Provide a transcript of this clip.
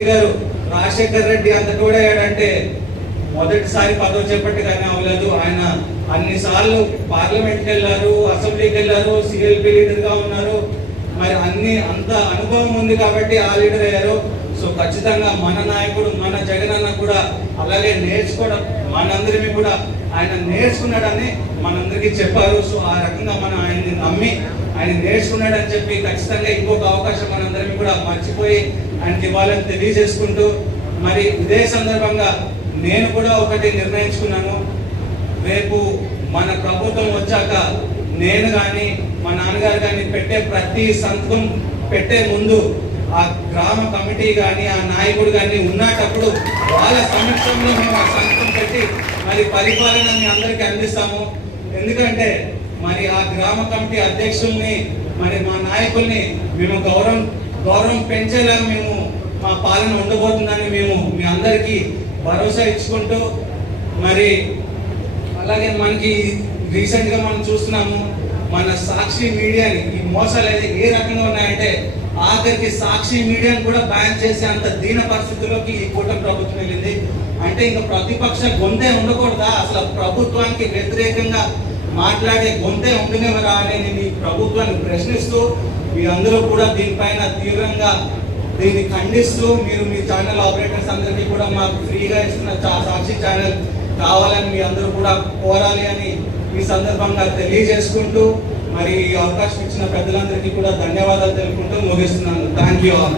గారు రాజశేఖర్ రెడ్డి అంత తోడయ్యాడంటే మొదటిసారి పదవి చేపట్టి కానీ అవ్వలేదు. ఆయన అన్నిసార్లు పార్లమెంట్కి వెళ్ళారు అసెంబ్లీకి వెళ్ళారు సిఎల్పి లీడర్గా ఉన్నారు. మరి అన్ని అంత అనుభవం ఉంది కాబట్టి ఆ లీడర్ అయ్యారు. సో ఖచ్చితంగా మన నాయకుడు మన జగన్ అన్న కూడా అలాగే నేర్చుకోవడం మనందరినీ కూడా ఆయన నేర్చుకున్నాడని మనందరికీ చెప్పారు. సో ఆ రకంగా మనం ఆయన్ని నమ్మి ఆయన నేర్చుకున్నాడని చెప్పి ఖచ్చితంగా ఇంకొక అవకాశం మనందరినీ కూడా మర్చిపోయి అంటే వాళ్ళని తెలియజేసుకుంటూ మరి ఇదే సందర్భంగా నేను కూడా ఒకటి నిర్ణయించుకున్నాను. రేపు మన ప్రభుత్వం వచ్చాక నేను కానీ మా నాన్నగారు కానీ పెట్టే ప్రతి సంతకం పెట్టే ముందు ఆ గ్రామ కమిటీ కానీ ఆ నాయకుడు కానీ ఉన్నటప్పుడు వాళ్ళ సమక్షంలో మేము ఆ సంతకం పెట్టి మరి పరిపాలన మీ అందరికీ అందిస్తాము. ఎందుకంటే మరి ఆ గ్రామ కమిటీ అధ్యక్షుల్ని మరి మా నాయకుల్ని మేము గౌరవం గౌరవం పెంచేలాగా మేము మా పాలన ఉండబోతుందని మేము మీ అందరికీ భరోసా ఇచ్చుకుంటూ మరి అలాగే మనకి రీసెంట్గా మనం చూస్తున్నాము మన సాక్షి మీడియాని ఈ మోసాలు అయితే ఏ రకంగా ఉన్నాయంటే ఆఖరికి సాక్షి మీడియాని కూడా బ్యాన్ చేసే అంత దీన పరిస్థితుల్లోకి ఈ కూటమి ప్రభుత్వం వెళ్ళింది. అంటే ఇంకా ప్రతిపక్ష గొంతే ఉండకూడదా? అసలు ప్రభుత్వానికి వ్యతిరేకంగా మాట్లాడే గొంతే ఉండనివరా అని మీ ప్రభుత్వాన్ని ప్రశ్నిస్తూ మీరందరూ కూడా దీనిపైన తీవ్రంగా దీన్ని ఖండిస్తూ మీరు మీ ఛానల్ ఆపరేటర్స్ అందరికీ కూడా మాకు ఫ్రీగా ఇస్తున్న చా- సాక్షి ఛానల్ కావాలని మీ అందరూ కూడా కోరాలి అని ఈ సందర్భంగా తెలియజేసుకుంటూ మరి ఈ అవకాశం ఇచ్చిన పెద్దలందరికీ కూడా ధన్యవాదాలు తెలుపుకుంటూ ముగిస్తున్నాను. Thank you all